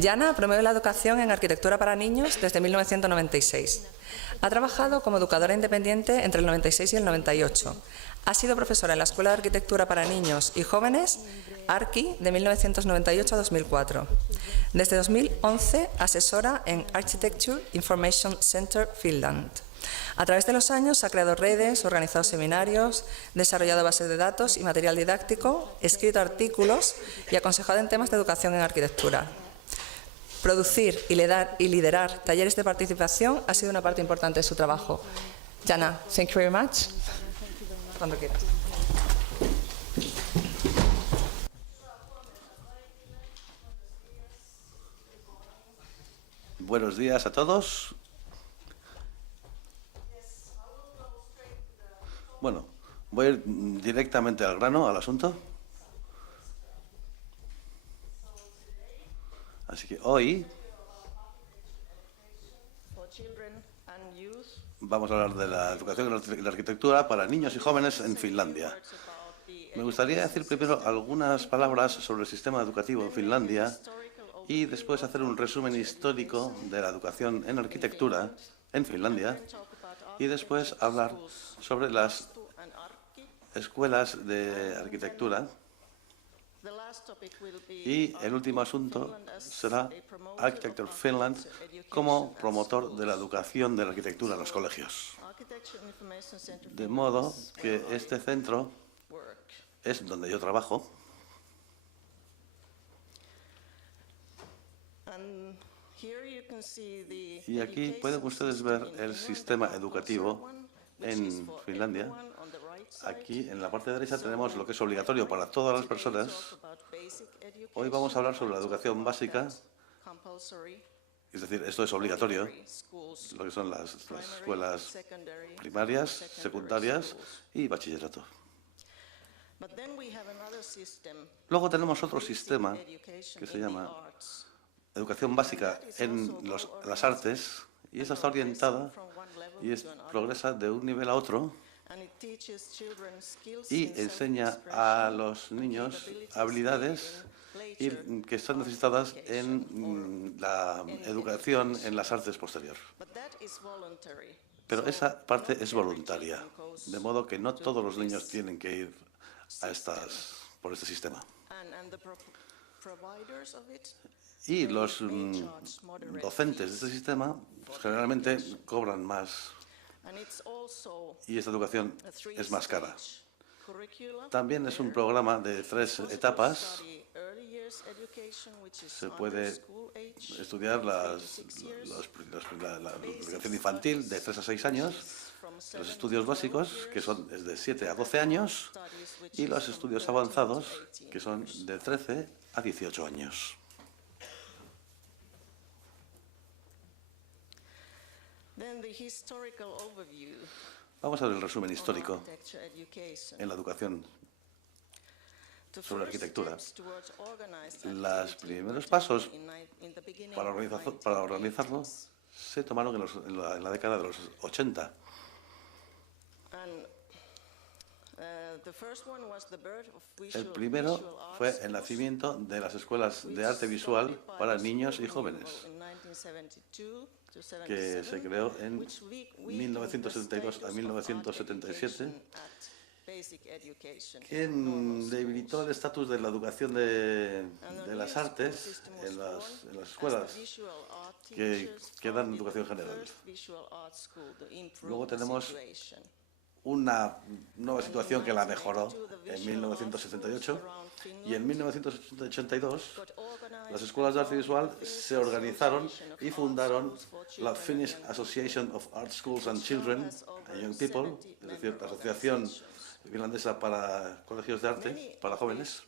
Jana promueve la educación en arquitectura para niños desde 1996. Ha trabajado como educadora independiente entre el 96 y el 98. Ha sido profesora en la Escuela de Arquitectura para Niños y Jóvenes, ARKI, de 1998 a 2004. Desde 2011, asesora en Architecture Information Center Finland. A través de los años ha creado redes, organizado seminarios, desarrollado bases de datos y material didáctico, escrito artículos y aconsejado en temas de educación en arquitectura. Producir y liderar talleres de participación ha sido una parte importante de su trabajo. Jana, thank you very much. Cuando quieras. Buenos días a todos. Bueno, voy a ir directamente al grano, al asunto. Así que hoy vamos a hablar de la educación y la arquitectura para niños y jóvenes en Finlandia. Me gustaría decir primero algunas palabras sobre el sistema educativo en Finlandia y después hacer un resumen histórico de la educación en arquitectura en Finlandia y después hablar sobre las escuelas de arquitectura. Y el último asunto será Architecture Finland como promotor de la educación de la arquitectura en los colegios. De modo que este centro es donde yo trabajo. Y aquí pueden ustedes ver el sistema educativo en Finlandia. Aquí en la parte derecha tenemos lo que es obligatorio para todas las personas. Hoy vamos a hablar sobre la educación básica, es decir, esto es obligatorio, lo que son las escuelas primarias, secundarias y bachillerato. Luego tenemos otro sistema que se llama educación básica en las artes, y esta está orientada y progresa de un nivel a otro y enseña a los niños habilidades que están necesitadas en la educación en las artes posterior. Pero esa parte es voluntaria, de modo que no todos los niños tienen que ir por este sistema. Y los docentes de este sistema generalmente cobran más y esta educación es más cara. También es un programa de 3 etapas. Se puede estudiar la educación infantil de 3 a 6 años, los estudios básicos, que son desde 7 a 12 años, y los estudios avanzados, que son de 13 a 18 años. Vamos a ver el resumen histórico en la educación sobre la arquitectura. Los primeros pasos para organizarlo se tomaron en la década de los 80. El primero fue el nacimiento de las escuelas de arte visual para niños y jóvenes, que se creó en 1972 a 1977, que debilitó el estatus de la educación de las artes en las escuelas que dan educación general. Luego tenemos una nueva situación que la mejoró en 1978 y en 1982 las escuelas de arte visual se organizaron y fundaron la Finnish Association of Art Schools and Children and Young People, es decir, la Asociación Finlandesa para Colegios de Arte para Jóvenes.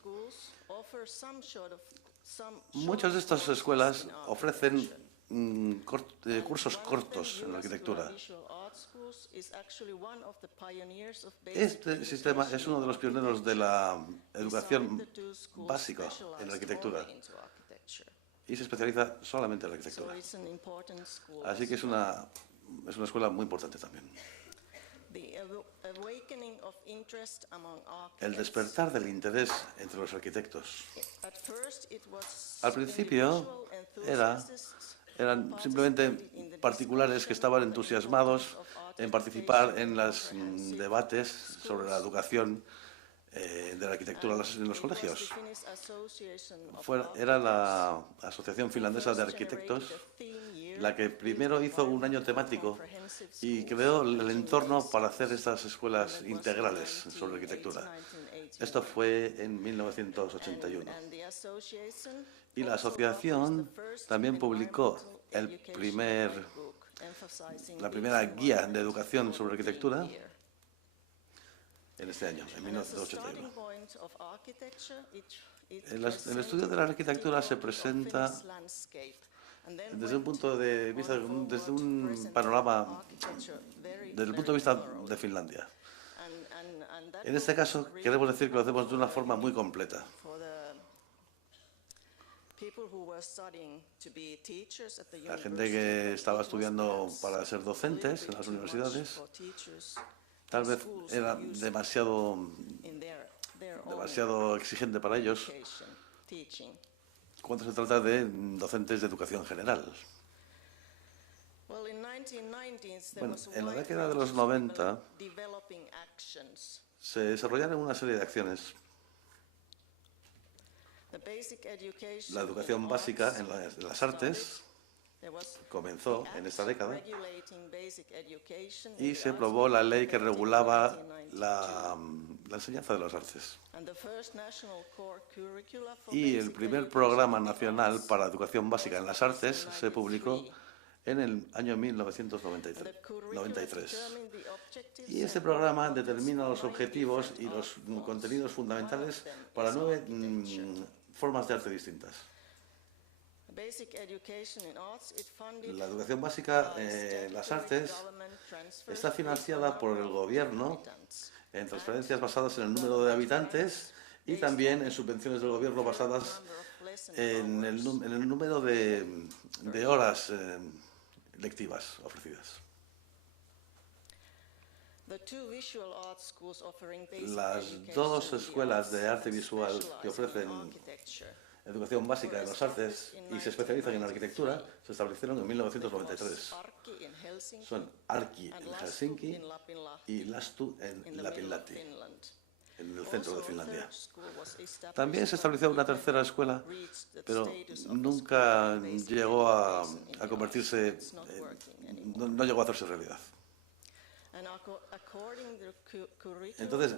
Muchas de estas escuelas ofrecen cursos cortos en la arquitectura. Este sistema es uno de los pioneros de la educación básica en la arquitectura y se especializa solamente en la arquitectura. Así que es una escuela muy importante también. el despertar del interés entre los arquitectos. Al principio eran simplemente particulares que estaban entusiasmados en participar en los debates sobre la educación de la arquitectura en los colegios. Era la Asociación Finlandesa de Arquitectos la que primero hizo un año temático y creó el entorno para hacer estas escuelas integrales sobre arquitectura. Esto fue en 1981. Y la asociación también publicó la primera guía de educación sobre arquitectura en este año, en 1981. El estudio de la arquitectura se presenta desde un punto de vista, desde un panorama, desde el punto de vista de Finlandia. En este caso, queremos decir que lo hacemos de una forma muy completa. La gente que estaba estudiando para ser docentes en las universidades, tal vez era demasiado exigente para ellos cuando se trata de docentes de educación general. Bueno, en la década de los 90 se desarrollaron una serie de acciones. La educación básica en las artes comenzó en esta década y se aprobó la ley que regulaba la enseñanza de las artes. Y el primer programa nacional para educación básica en las artes se publicó en el año 1993. Y este programa determina los objetivos y los contenidos fundamentales para 9 formas de arte distintas. La educación básica en las artes está financiada por el gobierno en transferencias basadas en el número de habitantes y también en subvenciones del gobierno basadas en el número de horas lectivas ofrecidas. Las dos escuelas de arte visual que ofrecen educación básica en las artes y se especializan en arquitectura se establecieron en 1993. Son Arki en Helsinki y Lastu en Lapinlahti, en el centro de Finlandia. También se estableció una tercera escuela, pero nunca llegó a convertirse, no llegó a hacerse realidad. Entonces,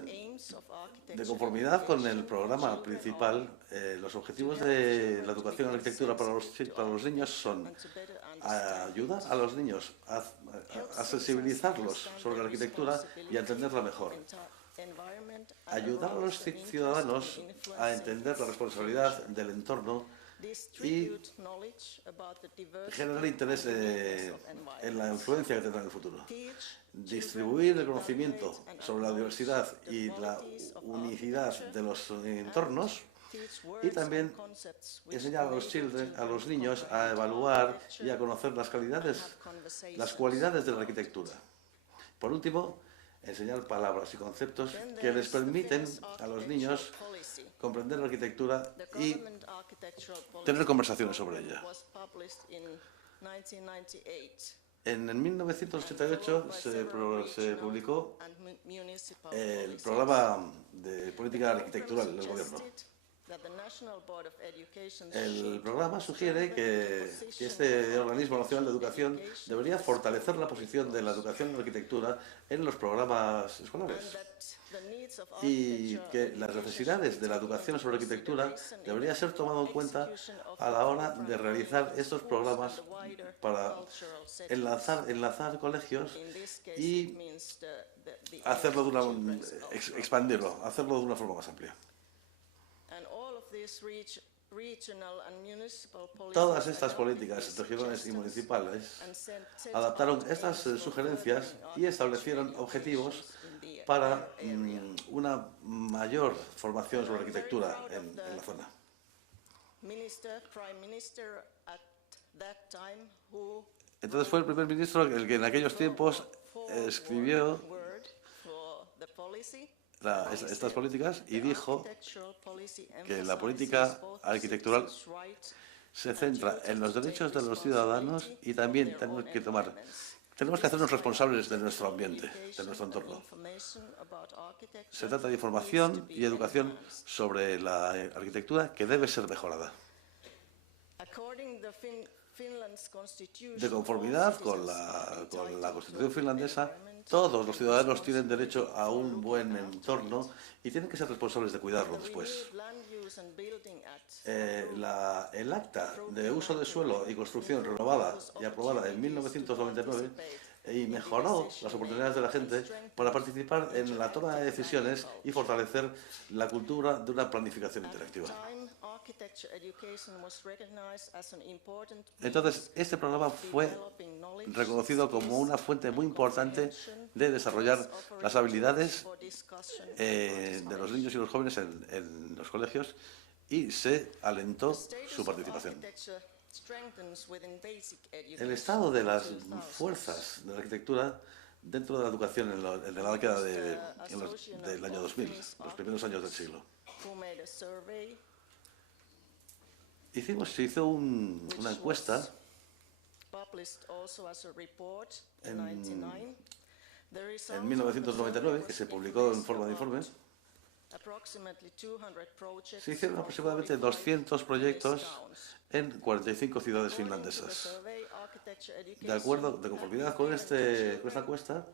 de conformidad con el programa principal, los objetivos de la educación en arquitectura para los niños son ayudar a los niños a sensibilizarlos sobre la arquitectura y a entenderla mejor. Ayudar a los ciudadanos a entender la responsabilidad del entorno y generar interés en la influencia que tendrá en el futuro. Distribuir el conocimiento sobre la diversidad y la unicidad de los entornos y también enseñar a los niños a evaluar y a conocer las cualidades de la arquitectura. Por último, enseñar palabras y conceptos que les permiten a los niños comprender la arquitectura y tener conversaciones sobre ella. En 1988 se publicó el programa de política arquitectural del gobierno. El programa sugiere que este organismo nacional de educación debería fortalecer la posición de la educación en la arquitectura en los programas escolares y que las necesidades de la educación sobre arquitectura debería ser tomado en cuenta a la hora de realizar estos programas para enlazar colegios y expandirlo, hacerlo de una forma más amplia. Todas estas políticas regionales y municipales adaptaron estas sugerencias y establecieron objetivos para una mayor formación sobre arquitectura en la zona. Entonces fue el primer ministro el que en aquellos tiempos escribió estas políticas y dijo que la política arquitectural se centra en los derechos de los ciudadanos y también tenemos que hacernos responsables de nuestro ambiente, de nuestro entorno. Se trata de información y educación sobre la arquitectura que debe ser mejorada. De conformidad con la Constitución finlandesa, todos los ciudadanos tienen derecho a un buen entorno y tienen que ser responsables de cuidarlo después. El Acta de Uso de Suelo y Construcción renovada y aprobada en 1999 y mejoró las oportunidades de la gente para participar en la toma de decisiones y fortalecer la cultura de una planificación interactiva. Entonces, este programa fue reconocido como una fuente muy importante de desarrollar las habilidades de los niños y los jóvenes en los colegios y se alentó su participación. El estado de las fuerzas de la arquitectura dentro de la educación en la década del año 2000, los primeros años del siglo. Se hizo una encuesta en 1999, que se publicó en forma de informe. Se hicieron aproximadamente 200 proyectos en 45 ciudades finlandesas. De conformidad con esta encuesta,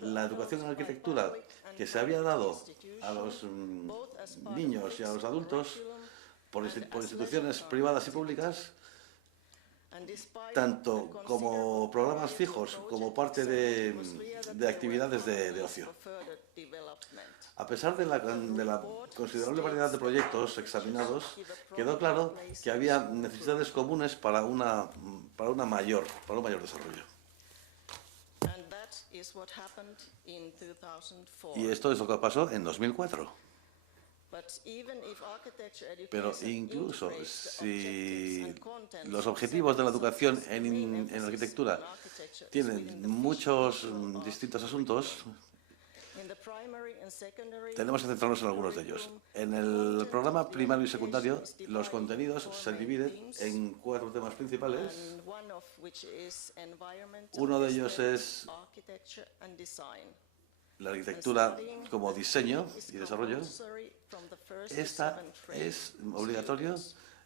la educación en arquitectura que se había dado a los niños y a los adultos por instituciones privadas y públicas, tanto como programas fijos como parte de actividades de ocio. A pesar de la considerable variedad de proyectos examinados, quedó claro que había necesidades comunes para un mayor desarrollo. Y esto es lo que pasó en 2004. Pero incluso si los objetivos de la educación en arquitectura tienen muchos distintos asuntos, tenemos que centrarnos en algunos de ellos. En el programa primario y secundario, los contenidos se dividen en 4 temas principales. Uno de ellos es la arquitectura como diseño y desarrollo. Esta es obligatorio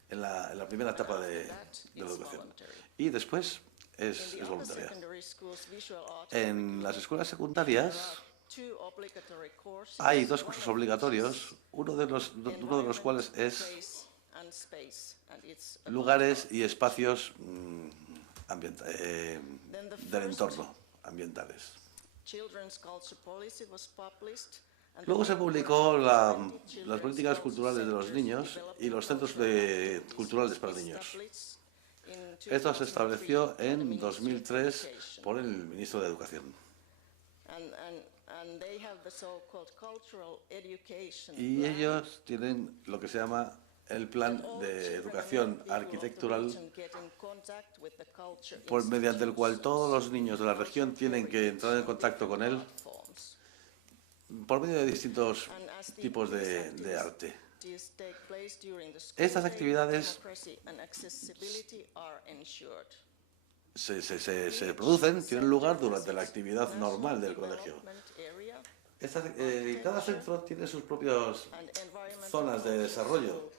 en la primera etapa de la educación y después es voluntaria. En las escuelas secundarias hay 2 cursos obligatorios, uno de los cuales es lugares y espacios del entorno, ambientales. Luego se publicó las políticas culturales de los niños y los centros culturales para niños. Esto se estableció en 2003 por el ministro de Educación. Y ellos tienen lo que se llama el plan de educación arquitectural, mediante el cual todos los niños de la región tienen que entrar en contacto con él por medio de distintos tipos de arte. Estas actividades se producen, tienen lugar durante la actividad normal del colegio. Cada centro tiene sus propias zonas de desarrollo.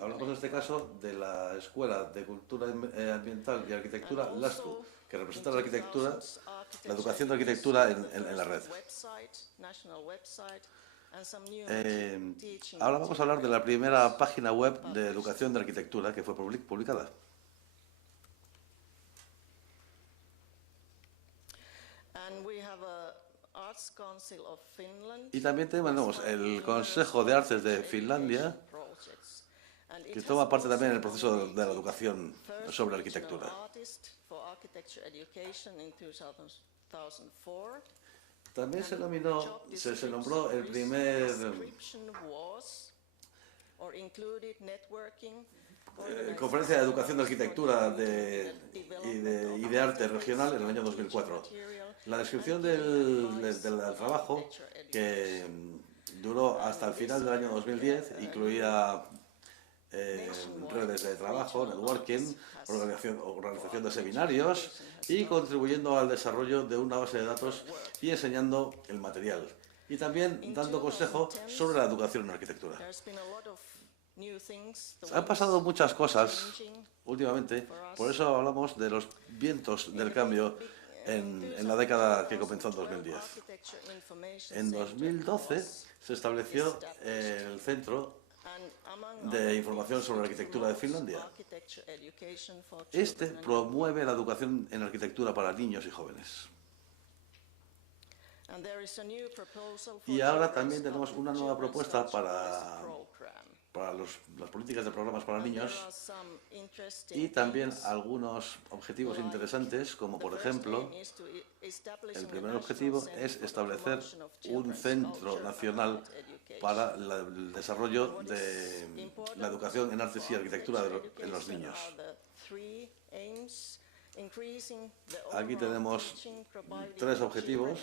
Hablamos en este caso de la Escuela de Cultura Ambiental y Arquitectura LASTU, que representa la educación de arquitectura en la red. Ahora vamos a hablar de la primera página web de educación de arquitectura que fue publicada. Y también tenemos el Consejo de Artes de Finlandia, que toma parte también en el proceso de la educación sobre arquitectura. También se nombró el primer Conferencia de Educación de Arquitectura y de Arte Regional en el año 2004. La descripción del trabajo, que duró hasta el final del año 2010, incluía redes de trabajo, networking, organización de seminarios y contribuyendo al desarrollo de una base de datos y enseñando el material. Y también dando consejo sobre la educación en arquitectura. Han pasado muchas cosas últimamente, por eso hablamos de los vientos del cambio en la década que comenzó en 2010. En 2012 se estableció el Centro de Información sobre la Arquitectura de Finlandia. Este promueve la educación en arquitectura para niños y jóvenes. Y ahora también tenemos una nueva propuesta para las políticas de programas para niños y también algunos objetivos interesantes, como por ejemplo, el primer objetivo es establecer un centro nacional para el desarrollo de la educación en artes y arquitectura en los niños. Aquí tenemos 3 objetivos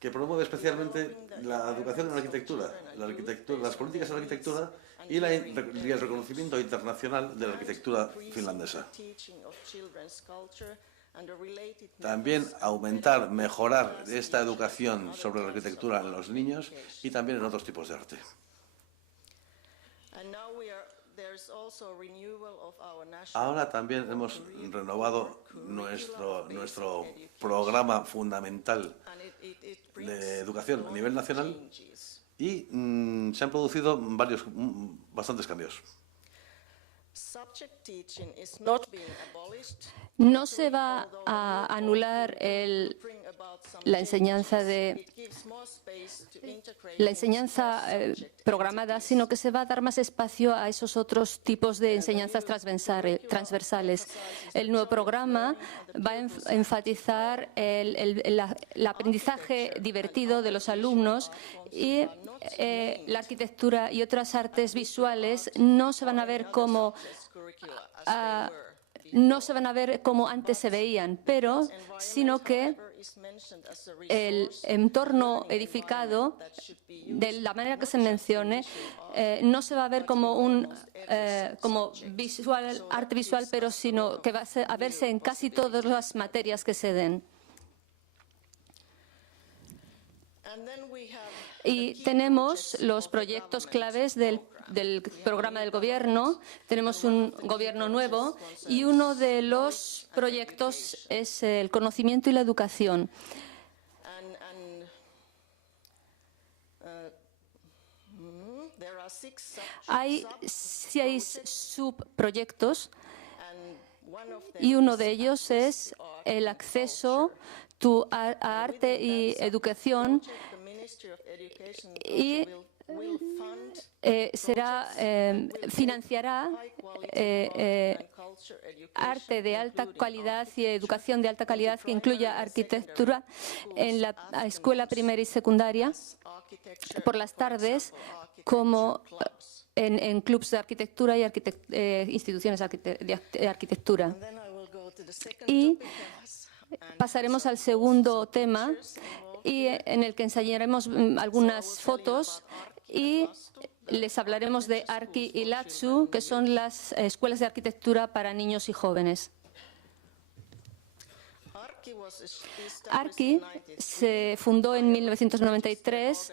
que promueve especialmente la educación en arquitectura, las políticas en arquitectura y el reconocimiento internacional de la arquitectura finlandesa. También aumentar, mejorar esta educación sobre la arquitectura en los niños y también en otros tipos de arte. Ahora también hemos renovado nuestro programa fundamental de educación a nivel nacional y se han producido bastantes cambios. No se va a anular la enseñanza programada, sino que se va a dar más espacio a esos otros tipos de enseñanzas transversales. El nuevo programa va a enfatizar el aprendizaje divertido de los alumnos y la arquitectura y otras artes visuales no se van a ver como antes se veían, sino que el entorno edificado, de la manera que se mencione, no se va a ver como arte visual, pero sino que va a verse en casi todas las materias que se den. Y tenemos los proyectos claves del programa del gobierno. Tenemos un gobierno nuevo y uno de los proyectos es el conocimiento y la educación. Hay 6 subproyectos y uno de ellos es el acceso a arte y educación y financiará arte de alta calidad y educación de alta calidad que incluya arquitectura en la escuela primaria y secundaria por las tardes, como en clubes de arquitectura y instituciones de arquitectura. Y pasaremos al segundo tema, en el que enseñaremos algunas fotos y les hablaremos de Arki y Latsu, que son las escuelas de arquitectura para niños y jóvenes. Arki se fundó en 1993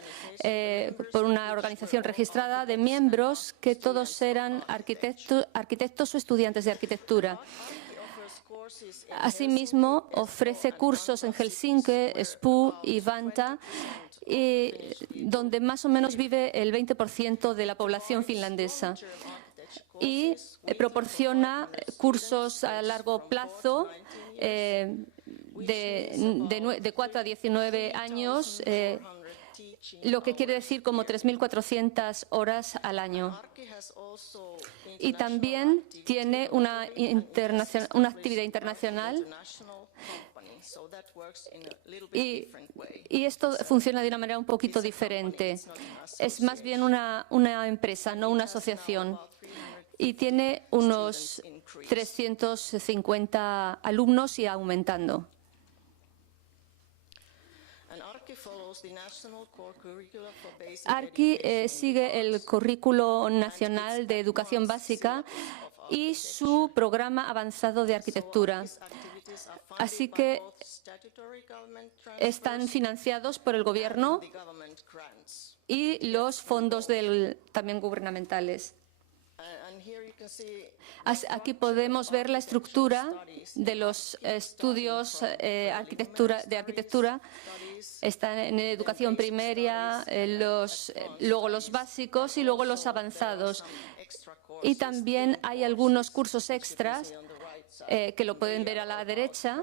por una organización registrada de miembros que todos eran arquitectos o estudiantes de arquitectura. Asimismo, ofrece cursos en Helsinki, Espoo y Vantaa, donde más o menos vive el 20% de la población finlandesa. Y proporciona cursos a largo plazo de 4 a 19 años lo que quiere decir como 3.400 horas al año. Y también tiene una actividad internacional y esto funciona de una manera un poquito diferente. Es más bien una empresa, no una asociación. Y tiene unos 350 alumnos y aumentando. ARKI sigue el currículo nacional de educación básica y su programa avanzado de arquitectura. Así que están financiados por el gobierno y los fondos también gubernamentales. Aquí podemos ver la estructura de los estudios de arquitectura. Están en educación primaria, luego los básicos y luego los avanzados. Y también hay algunos cursos extras que lo pueden ver a la derecha.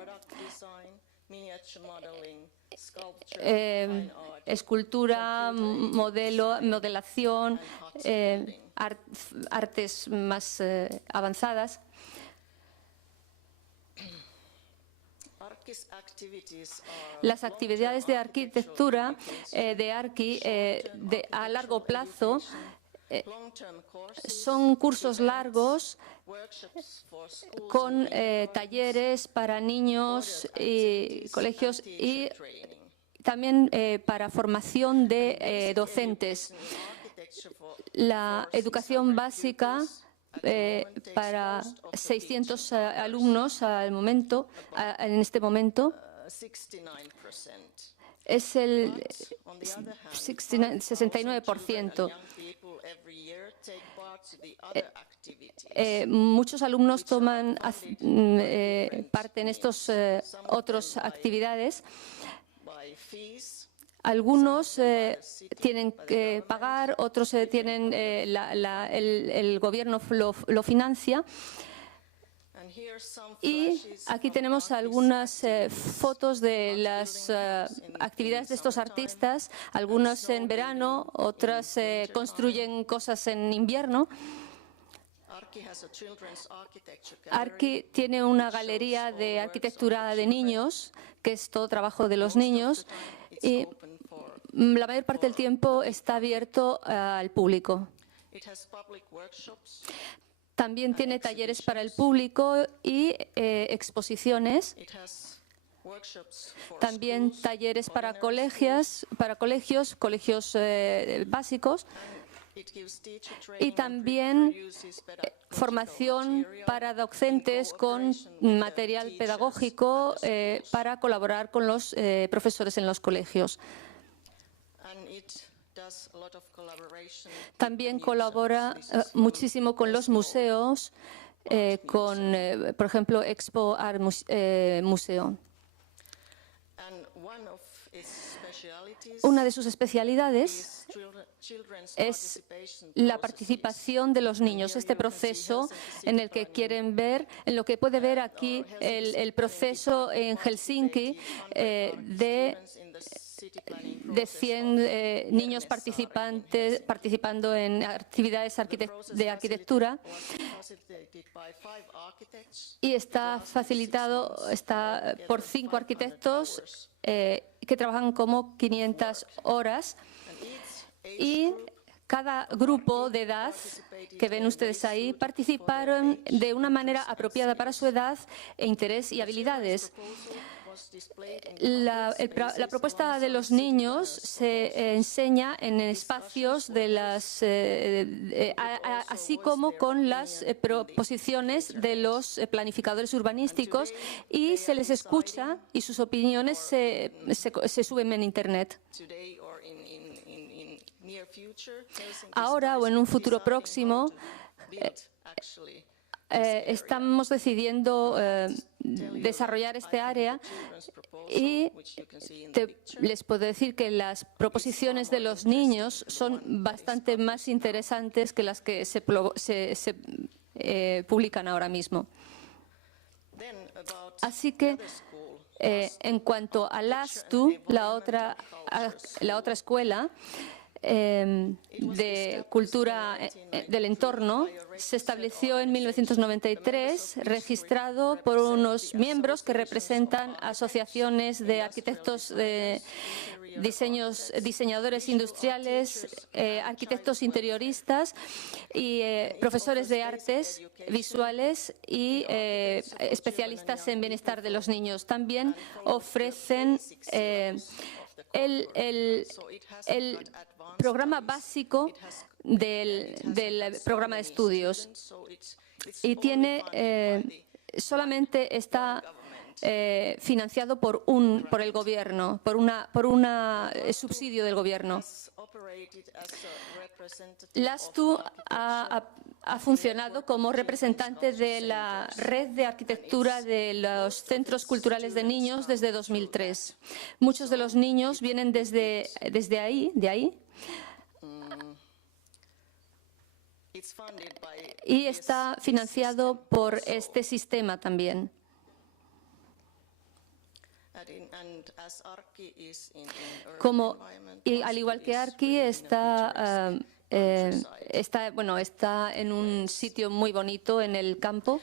Escultura, modelación, artes más avanzadas. Las actividades de arquitectura de ARKI a largo plazo son cursos largos con talleres para niños y colegios y también para formación de docentes. La educación básica para 600 alumnos en este momento es el 69%. Muchos alumnos toman parte en estas otras actividades. Algunos tienen que pagar, otros tienen el gobierno lo financia. Y aquí tenemos algunas fotos de las actividades de estos artistas, algunos en verano, otras construyen cosas en invierno. ARKI tiene una galería de arquitectura de niños, que es todo trabajo de los niños, y la mayor parte del tiempo está abierto al público. También tiene talleres para el público y exposiciones. También talleres para colegios básicos. Y también formación para docentes con material pedagógico para colaborar con los profesores en los colegios. También colabora muchísimo con los museos, por ejemplo, Expo Art Museo. Una de sus especialidades es la participación de los niños, este proceso en el que quieren ver, en lo que puede ver aquí el proceso en Helsinki de 100 niños participando en actividades de arquitectura, y está facilitado por 5 arquitectos que trabajan como 500 horas, y cada grupo de edad que ven ustedes ahí participaron de una manera apropiada para su edad e interés y habilidades. La propuesta de los niños se enseña en espacios así como con las proposiciones de los planificadores urbanísticos, y se les escucha y sus opiniones se suben en Internet. Ahora o en un futuro próximo estamos decidiendo desarrollar este área, y les puedo decir que las proposiciones de los niños son bastante más interesantes que las que se publican ahora mismo. Así que En cuanto a LASTU, la otra escuela de cultura del entorno, se estableció en 1993, registrado por unos miembros que representan asociaciones de arquitectos, diseñadores industriales, arquitectos interioristas y profesores de artes visuales y especialistas en bienestar de los niños. También ofrecen el programa básico del programa de estudios y solamente está financiado por el gobierno, por un subsidio del gobierno. LASTU ha funcionado como representante de la red de arquitectura de los centros culturales de niños desde 2003. Muchos de los niños vienen de ahí, y está financiado por este sistema también. Al igual que Arki, está en un sitio muy bonito en el campo.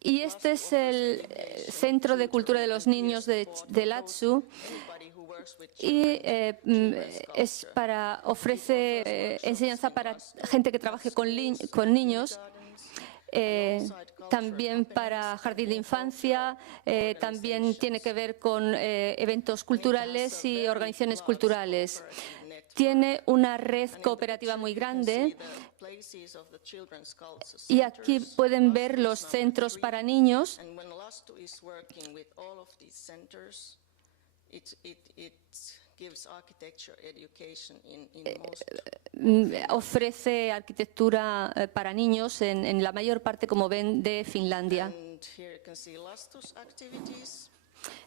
Y este es el Centro de Cultura de los Niños de LASTU, y ofrece enseñanza para gente que trabaje con niños. También para jardín de infancia, también tiene que ver con eventos culturales y organizaciones culturales. Tiene una red cooperativa muy grande y aquí pueden ver los centros para niños. Ofrece arquitectura para niños en la mayor parte, como ven, de Finlandia.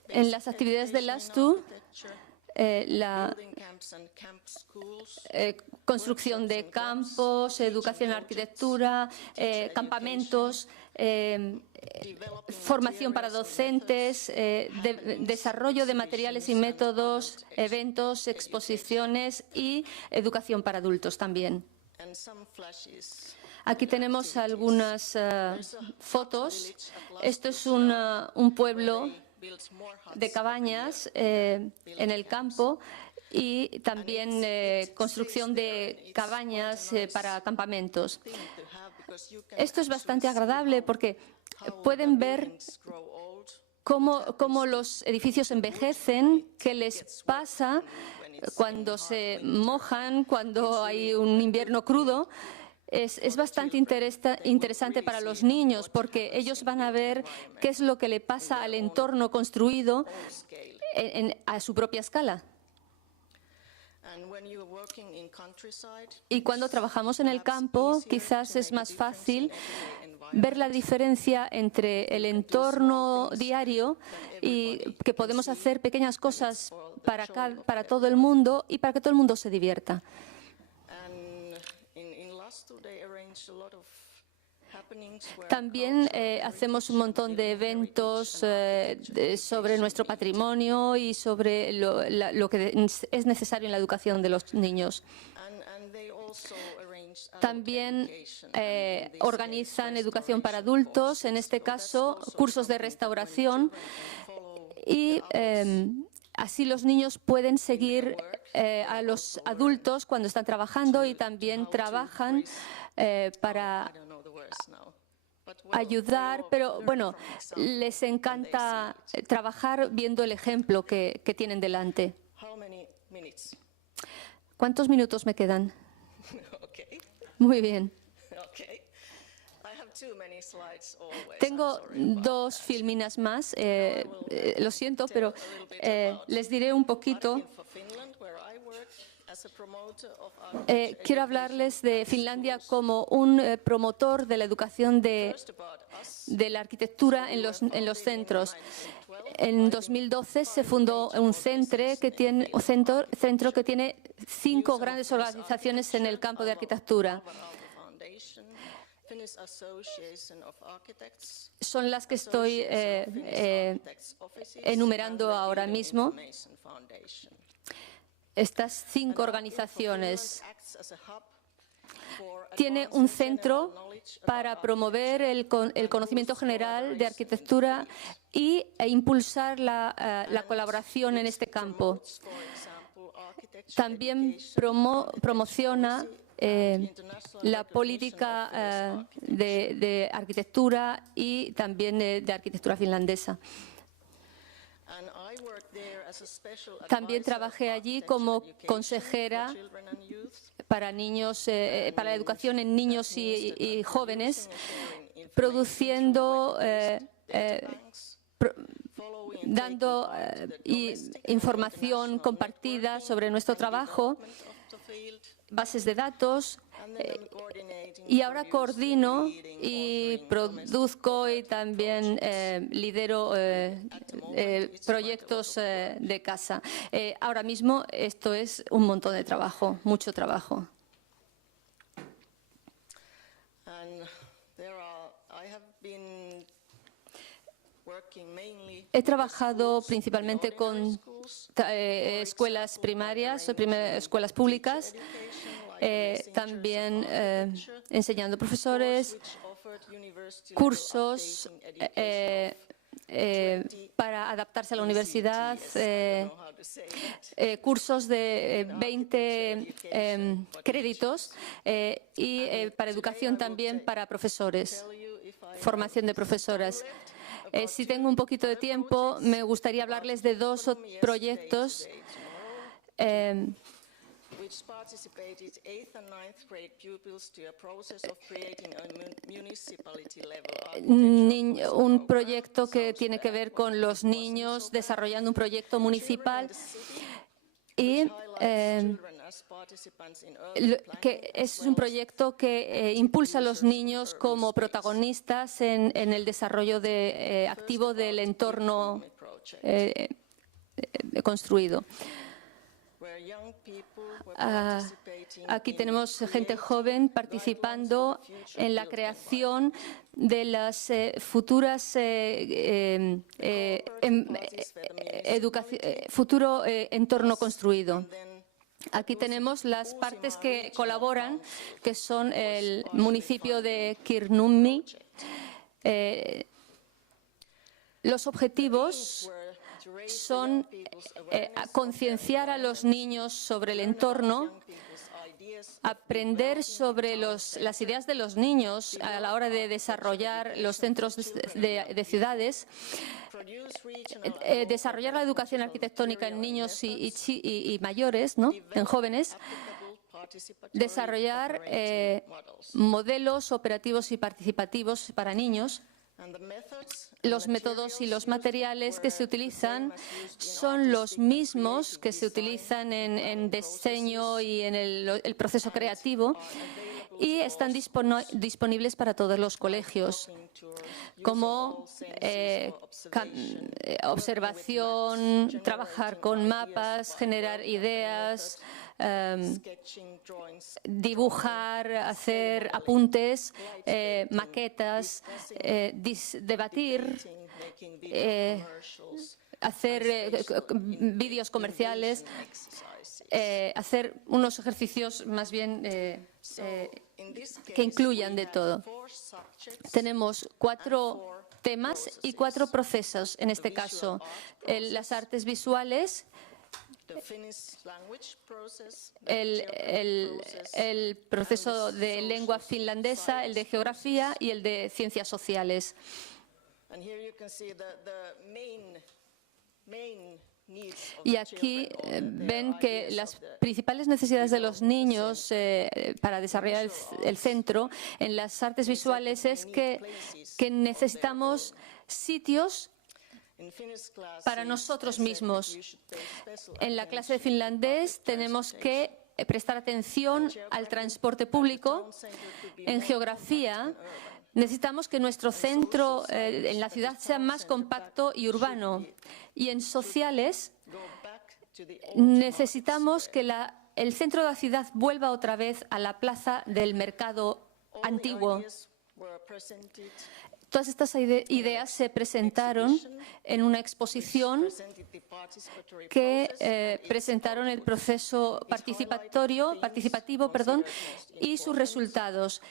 En las actividades de LASTU, la construcción de campos, educación en arquitectura, campamentos, formación para docentes, desarrollo de materiales y métodos, eventos, exposiciones y educación para adultos también. Aquí tenemos algunas fotos. Esto es un pueblo de cabañas en el campo y también construcción de cabañas para campamentos. Esto es bastante agradable porque pueden ver cómo los edificios envejecen, qué les pasa cuando se mojan, cuando hay un invierno crudo. Es bastante interesante para los niños porque ellos van a ver qué es lo que le pasa al entorno construido a su propia escala. Y cuando trabajamos en el campo, quizás es más fácil ver la diferencia entre el entorno diario y que podemos hacer pequeñas cosas para todo el mundo y para que todo el mundo se divierta. También hacemos un montón de eventos sobre nuestro patrimonio y sobre lo que es necesario en la educación de los niños. También organizan educación para adultos, en este caso cursos de restauración, y así los niños pueden seguir a los adultos cuando están trabajando y también trabajan para ayudar, pero bueno, les encanta trabajar viendo el ejemplo que tienen delante. ¿Cuántos minutos me quedan? Muy bien. Tengo dos filminas más, lo siento, pero les diré un poquito. Quiero hablarles de Finlandia como un promotor de la educación de la arquitectura en los centros. En 2012 se fundó un centro que tiene 5 grandes organizaciones en el campo de arquitectura. son las que estoy enumerando ahora mismo. Estas 5 organizaciones tiene un centro para promover el conocimiento general de arquitectura e impulsar la colaboración en este campo. También promociona la política de arquitectura y también de arquitectura finlandesa. También trabajé allí como consejera para niños, para la educación en niños y jóvenes, produciendo, dando información compartida sobre nuestro trabajo, bases de datos, y ahora coordino y produzco y también lidero proyectos de casa. Ahora mismo esto es un montón de trabajo, mucho trabajo. He trabajado principalmente con escuelas primarias, escuelas públicas, también enseñando profesores, cursos para adaptarse a la universidad, cursos de 20 créditos y para educación también para profesores, formación de profesoras. Si tengo un poquito de tiempo, me gustaría hablarles de 2 proyectos un proyecto que tiene que ver con los niños desarrollando un proyecto municipal y que es un proyecto que impulsa a los niños como protagonistas en el desarrollo activo del entorno construido. Aquí tenemos gente joven participando en la creación de las futuras futuro entorno construido. Aquí tenemos las partes que colaboran, que son el municipio de Kirnummi. Los objetivos son concienciar a los niños sobre el entorno, aprender sobre las ideas de los niños a la hora de desarrollar los centros de ciudades, desarrollar la educación arquitectónica en niños y mayores, ¿no? En jóvenes, desarrollar modelos operativos y participativos para niños. Los métodos y los materiales que se utilizan son los mismos que se utilizan en diseño y en el proceso creativo y están disponibles para todos los colegios, como observación, trabajar con mapas, generar ideas, dibujar, hacer apuntes, maquetas, debatir, hacer vídeos comerciales, hacer unos ejercicios más bien que incluyan de todo. Tenemos 4 temas y 4 procesos en este caso. Las artes visuales, el proceso de lengua finlandesa, el de geografía y el de ciencias sociales. Y aquí ven que las principales necesidades de los niños para desarrollar el centro en las artes visuales es que necesitamos sitios para nosotros mismos. En la clase de finlandés tenemos que prestar atención al transporte público. En geografía necesitamos que nuestro centro en la ciudad sea más compacto y urbano. Y en sociales necesitamos que el centro de la ciudad vuelva otra vez a la plaza del mercado antiguo. Todas estas ideas se presentaron en una exposición que presentaron el proceso participativo, y sus resultados,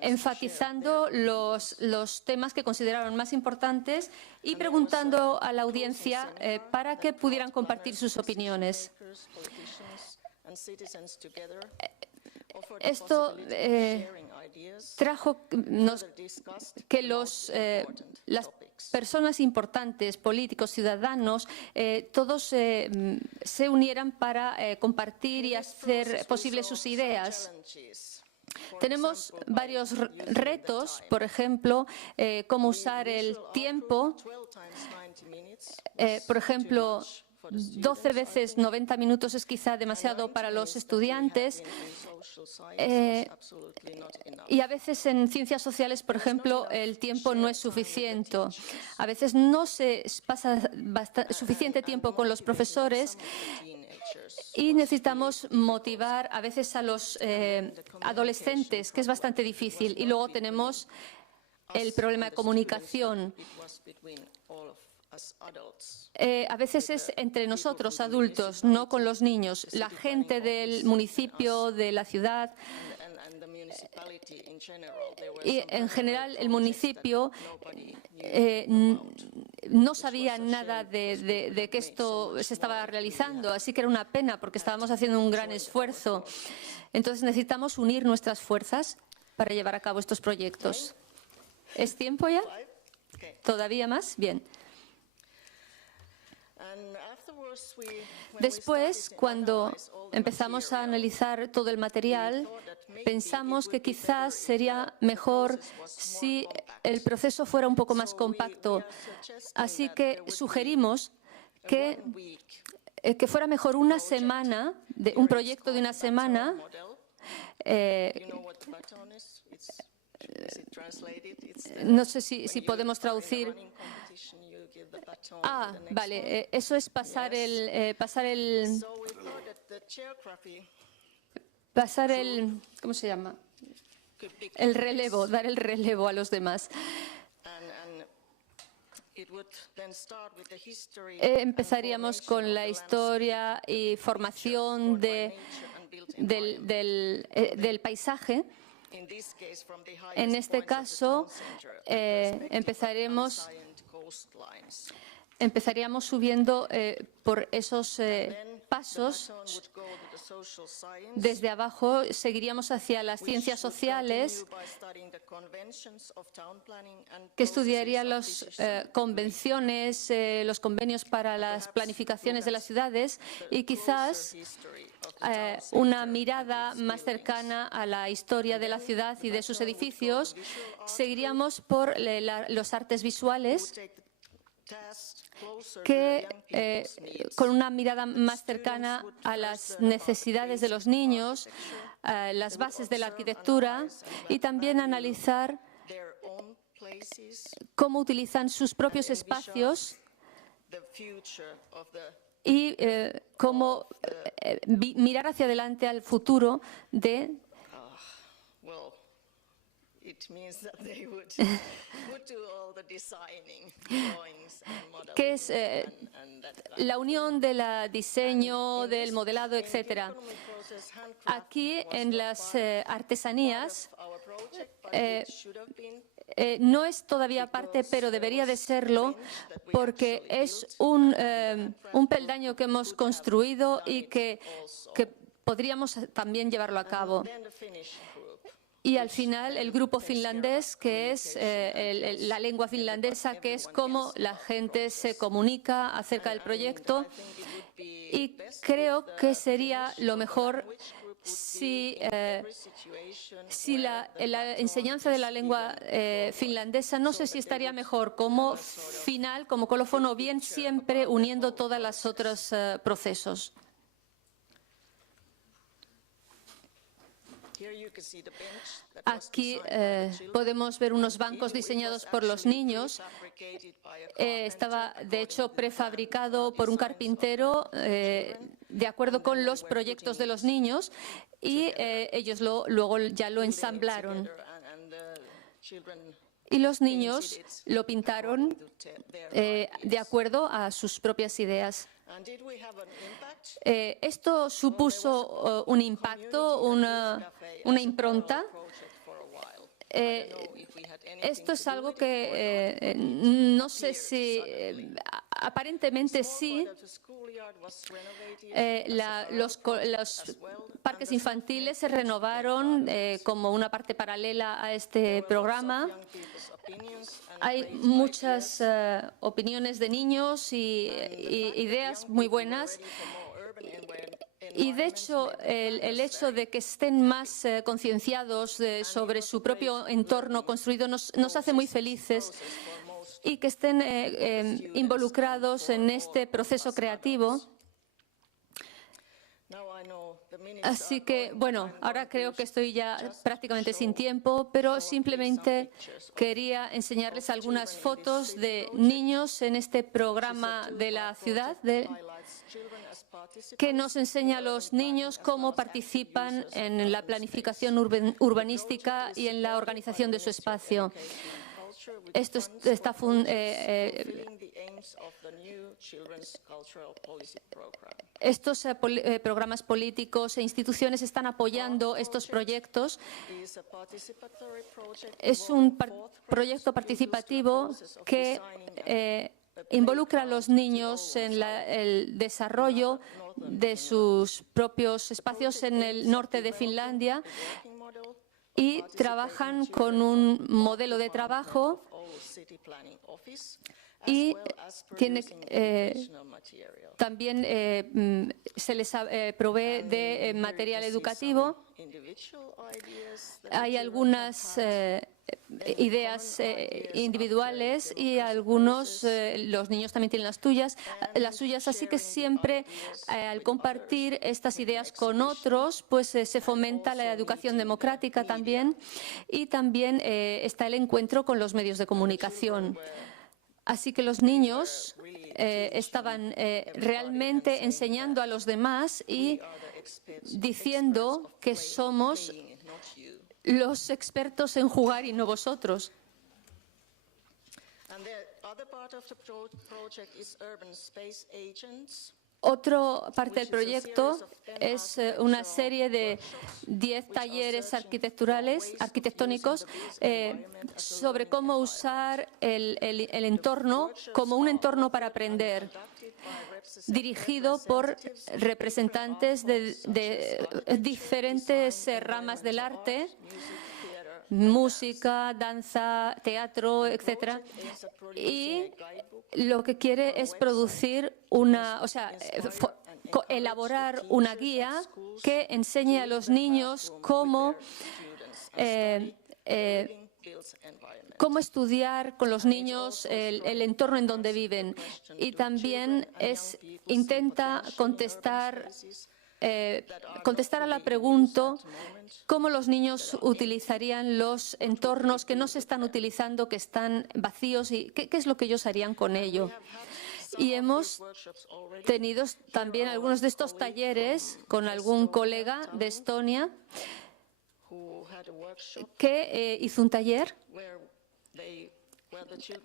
enfatizando los temas que consideraron más importantes y preguntando a la audiencia para que pudieran compartir sus opiniones. Esto trajo que las personas importantes, políticos, ciudadanos, todos se unieran para compartir y hacer posibles sus ideas. Tenemos varios retos, por ejemplo, cómo usar el tiempo. Por ejemplo, 12 veces 90 minutos es quizá demasiado para los estudiantes, y a veces en ciencias sociales, por ejemplo, el tiempo no es suficiente. A veces no se pasa suficiente tiempo con los profesores y necesitamos motivar a veces a los adolescentes, que es bastante difícil. Y luego tenemos el problema de comunicación. A veces es entre nosotros, adultos, no con los niños. La gente del municipio, de la ciudad y en general el municipio no sabía nada de que esto se estaba realizando, así que era una pena porque estábamos haciendo un gran esfuerzo. Entonces necesitamos unir nuestras fuerzas para llevar a cabo estos proyectos. ¿Es tiempo ya? ¿Todavía más? Bien. Después, cuando empezamos a analizar todo el material, pensamos que quizás sería mejor si el proceso fuera un poco más compacto. Así que sugerimos que fuera mejor una semana, un proyecto de una semana. No sé si podemos traducir. Vale. Eso es pasar el ¿cómo se llama? El relevo, dar el relevo a los demás. Empezaríamos con la historia y formación del paisaje. En este caso, empezaríamos subiendo por esos pasos. Desde abajo seguiríamos hacia las ciencias sociales, que estudiaría las convenciones, los convenios para las planificaciones de las ciudades y quizás una mirada más cercana a la historia de la ciudad y de sus edificios. Seguiríamos por los artes visuales, que con una mirada más cercana a las necesidades de los niños, las bases de la arquitectura y también analizar cómo utilizan sus propios espacios y cómo mirar hacia adelante al futuro de que es la unión del diseño, del modelado, etc. Aquí en las artesanías no es todavía parte, pero debería de serlo, porque es un peldaño que hemos construido y que podríamos también llevarlo a cabo. Y al final el grupo finlandés, que es la lengua finlandesa, que es cómo la gente se comunica acerca del proyecto. Y creo que sería lo mejor si la enseñanza de la lengua finlandesa, no sé si estaría mejor como final, como colofón, o bien siempre uniendo todos los otros procesos. Aquí podemos ver unos bancos diseñados por los niños. Estaba, de hecho, prefabricado por un carpintero de acuerdo con los proyectos de los niños y ellos luego ya lo ensamblaron. Y los niños lo pintaron de acuerdo a sus propias ideas. Esto supuso un impacto, una impronta. Esto es algo que no sé si aparentemente sí. Los parques infantiles se renovaron como una parte paralela a este programa. Hay muchas opiniones de niños y ideas muy buenas. Y de hecho, el hecho de que estén más concienciados sobre su propio entorno construido nos hace muy felices, y que estén involucrados en este proceso creativo. Así que, bueno, ahora creo que estoy ya prácticamente sin tiempo, pero simplemente quería enseñarles algunas fotos de niños en este programa de la ciudad, que nos enseña a los niños cómo participan en la planificación urbanística y en la organización de su espacio. Estos programas políticos e instituciones están apoyando estos proyectos. Es un proyecto participativo que involucra a los niños en el desarrollo de sus propios espacios en el norte de Finlandia, y trabajan con un modelo de trabajo y también se les provee de material educativo. Hay algunas ideas individuales y los niños también tienen las suyas, así que siempre al compartir estas ideas con otros, pues se fomenta la educación democrática también, y también está el encuentro con los medios de comunicación. Así que los niños estaban realmente enseñando a los demás y diciendo que somos los expertos en jugar y no vosotros. Otra parte del proyecto es una serie de 10 talleres arquitectónicos sobre cómo usar el entorno como un entorno para aprender, dirigido por representantes de diferentes ramas del arte: música, danza, teatro, etc. Y lo que quiere es producir elaborar una guía que enseñe a los niños cómo estudiar con los niños el entorno en donde viven. Y también intenta contestar a la pregunta cómo los niños utilizarían los entornos que no se están utilizando, que están vacíos, y qué es lo que ellos harían con ello. Y hemos tenido también algunos de estos talleres con algún colega de Estonia que hizo un taller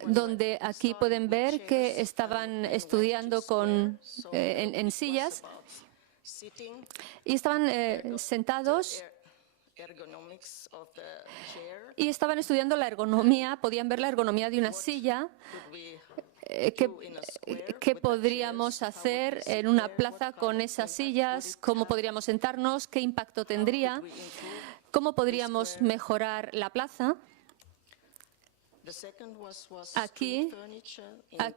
donde aquí pueden ver que estaban estudiando en sillas y estaban sentados y estaban estudiando la ergonomía. Podían ver la ergonomía de una silla. ¿Qué podríamos hacer en una plaza con esas sillas? ¿Cómo podríamos sentarnos? ¿Qué impacto tendría? ¿Cómo podríamos mejorar la plaza? Aquí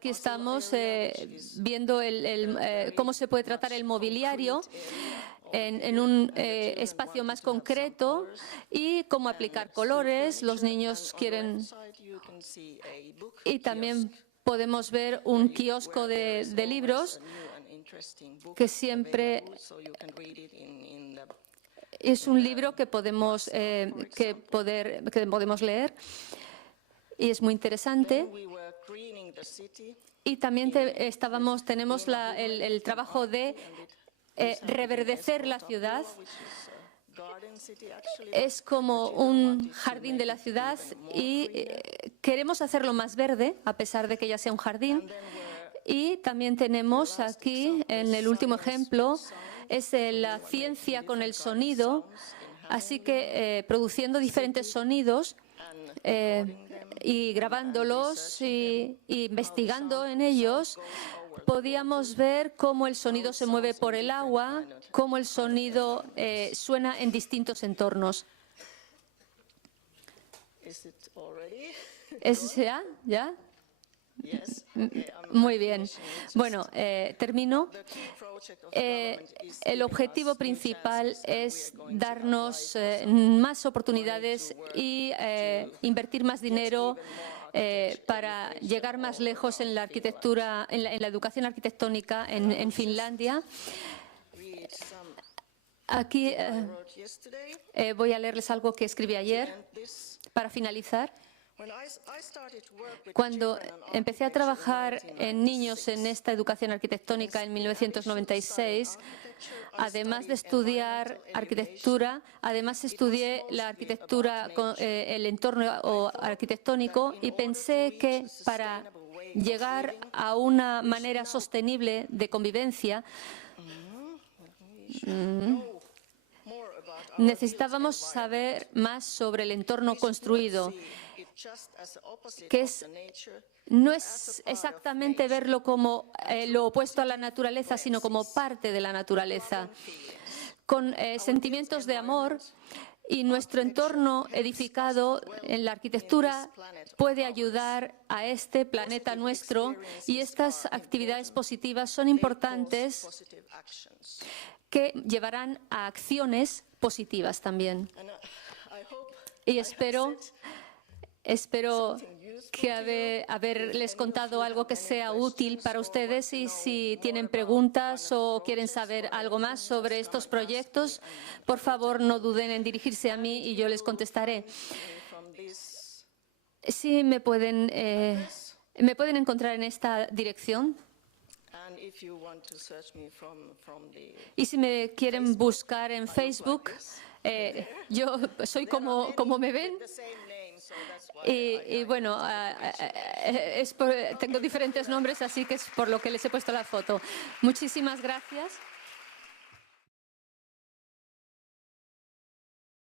estamos viendo cómo se puede tratar el mobiliario en un espacio más concreto y cómo aplicar colores. Los niños quieren... Y también podemos ver un kiosco de libros que siempre... Es un libro que podemos leer y es muy interesante. Y también tenemos el trabajo de reverdecer la ciudad. Es como un jardín de la ciudad y queremos hacerlo más verde, a pesar de que ya sea un jardín. Y también tenemos aquí, en el último ejemplo, es la ciencia con el sonido, así que produciendo diferentes sonidos y grabándolos y investigando en ellos, podíamos ver cómo el sonido se mueve por el agua, cómo el sonido suena en distintos entornos. ¿Es ya? ¿Ya? Muy bien. Bueno, termino. El objetivo principal es darnos más oportunidades y invertir más dinero para llegar más lejos en la arquitectura, en la educación arquitectónica en Finlandia. Aquí voy a leerles algo que escribí ayer para finalizar. Cuando empecé a trabajar en niños en esta educación arquitectónica en 1996, además de estudiar arquitectura, además estudié la arquitectura, el entorno arquitectónico, y pensé que para llegar a una manera sostenible de convivencia, necesitábamos saber más sobre el entorno construido, que no es exactamente verlo como lo opuesto a la naturaleza, sino como parte de la naturaleza, con sentimientos de amor. Y nuestro entorno edificado en la arquitectura puede ayudar a este planeta nuestro, y estas actividades positivas son importantes que llevarán a acciones positivas también. Y espero que haberles contado algo que sea útil para ustedes, y si tienen preguntas o quieren saber algo más sobre estos proyectos, por favor no duden en dirigirse a mí y yo les contestaré. Sí, me pueden encontrar en esta dirección. Y si me quieren buscar en Facebook, yo soy como me ven. Y bueno, tengo diferentes nombres, así que es por lo que les he puesto la foto. Muchísimas gracias.